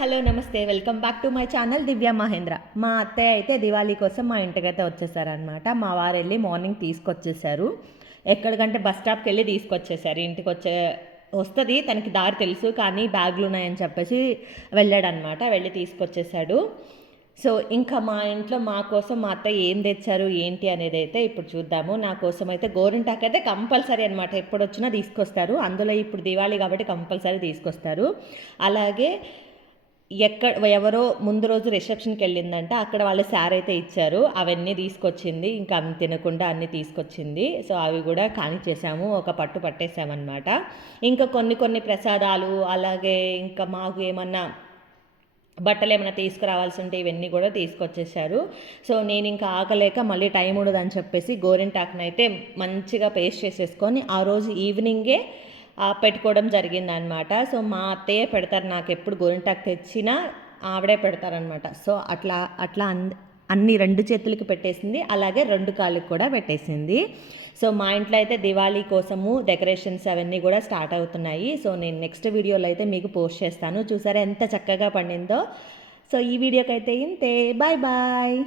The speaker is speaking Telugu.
హలో నమస్తే. Welcome back to my channel Divya Mahendra. మా అత్తయ్య అయితే దివాళీ కోసం మా ఇంటికైతే వచ్చేసారనమాట మా వారు వెళ్ళి మార్నింగ్ తీసుకొచ్చేసారు ఎక్కడికంటే బస్ స్టాప్కి వెళ్ళి తీసుకొచ్చేసారు ఇంటికి వచ్చే వస్తుంది తనకి దారి తెలుసు కానీ బ్యాగులు ఉన్నాయని చెప్పేసి వెళ్ళాడనమాట వెళ్ళి తీసుకొచ్చేసాడు సో ఇంకా మా ఇంట్లో మా కోసం మా అత్తయ్య ఏం తెచ్చారు ఏంటి అనేది అయితే ఇప్పుడు చూద్దాము. నా కోసం అయితే గోరింటాకు అయితే కంపల్సరీ అనమాట ఎప్పుడు వచ్చినా తీసుకొస్తారు. అందులో ఇప్పుడు దివాళీ కాబట్టి కంపల్సరీ తీసుకొస్తారు. అలాగే ఎక్కడ ఎవరో ముందు రోజు రిసెప్షన్కి వెళ్ళిందంట అక్కడ వాళ్ళు శారీ అయితే ఇచ్చారు. అవన్నీ తీసుకొచ్చింది. ఇంకా అన్ని తినకుండా అన్నీ తీసుకొచ్చింది. సో అవి కూడా కానిచ్చేసాము ఒక పట్టు పట్టేసామన్నమాట ఇంకా కొన్ని కొన్ని ప్రసాదాలు అలాగే ఇంకా మాకు ఏమన్నా బట్టలు ఏమైనా తీసుకురావాల్సి ఉంటే ఇవన్నీ కూడా తీసుకొచ్చేసారు సో నేను ఇంకా ఆగలేక మళ్ళీ టైం ఉండదని చెప్పేసి గోరింటాకునైతే మంచిగా పేస్ట్ చేసేసుకొని ఆ రోజు ఈవినింగే పెట్టుకోవడం జరిగిందనమాట. సో మా అత్తయ్య పెడతారు. నాకు ఎప్పుడు గోరింటాకు తెచ్చినా ఆవిడే పెడతారనమాట. సో అట్లా అట్లా అన్- అన్ని రెండు చేతులకి పెట్టేసింది. అలాగే రెండు కాళ్ళకి కూడా పెట్టేసింది. సో మా ఇంట్లో అయితే దివాళీ కోసము డెకరేషన్స్ అవన్నీ కూడా స్టార్ట్ అవుతున్నాయి. సో నేను నెక్స్ట్ వీడియోలో అయితే మీకు పోస్ట్ చేస్తాను. చూసారా ఎంత చక్కగా పండిందో. సో ఈ వీడియోకి అయితే ఇంతే. Bye bye.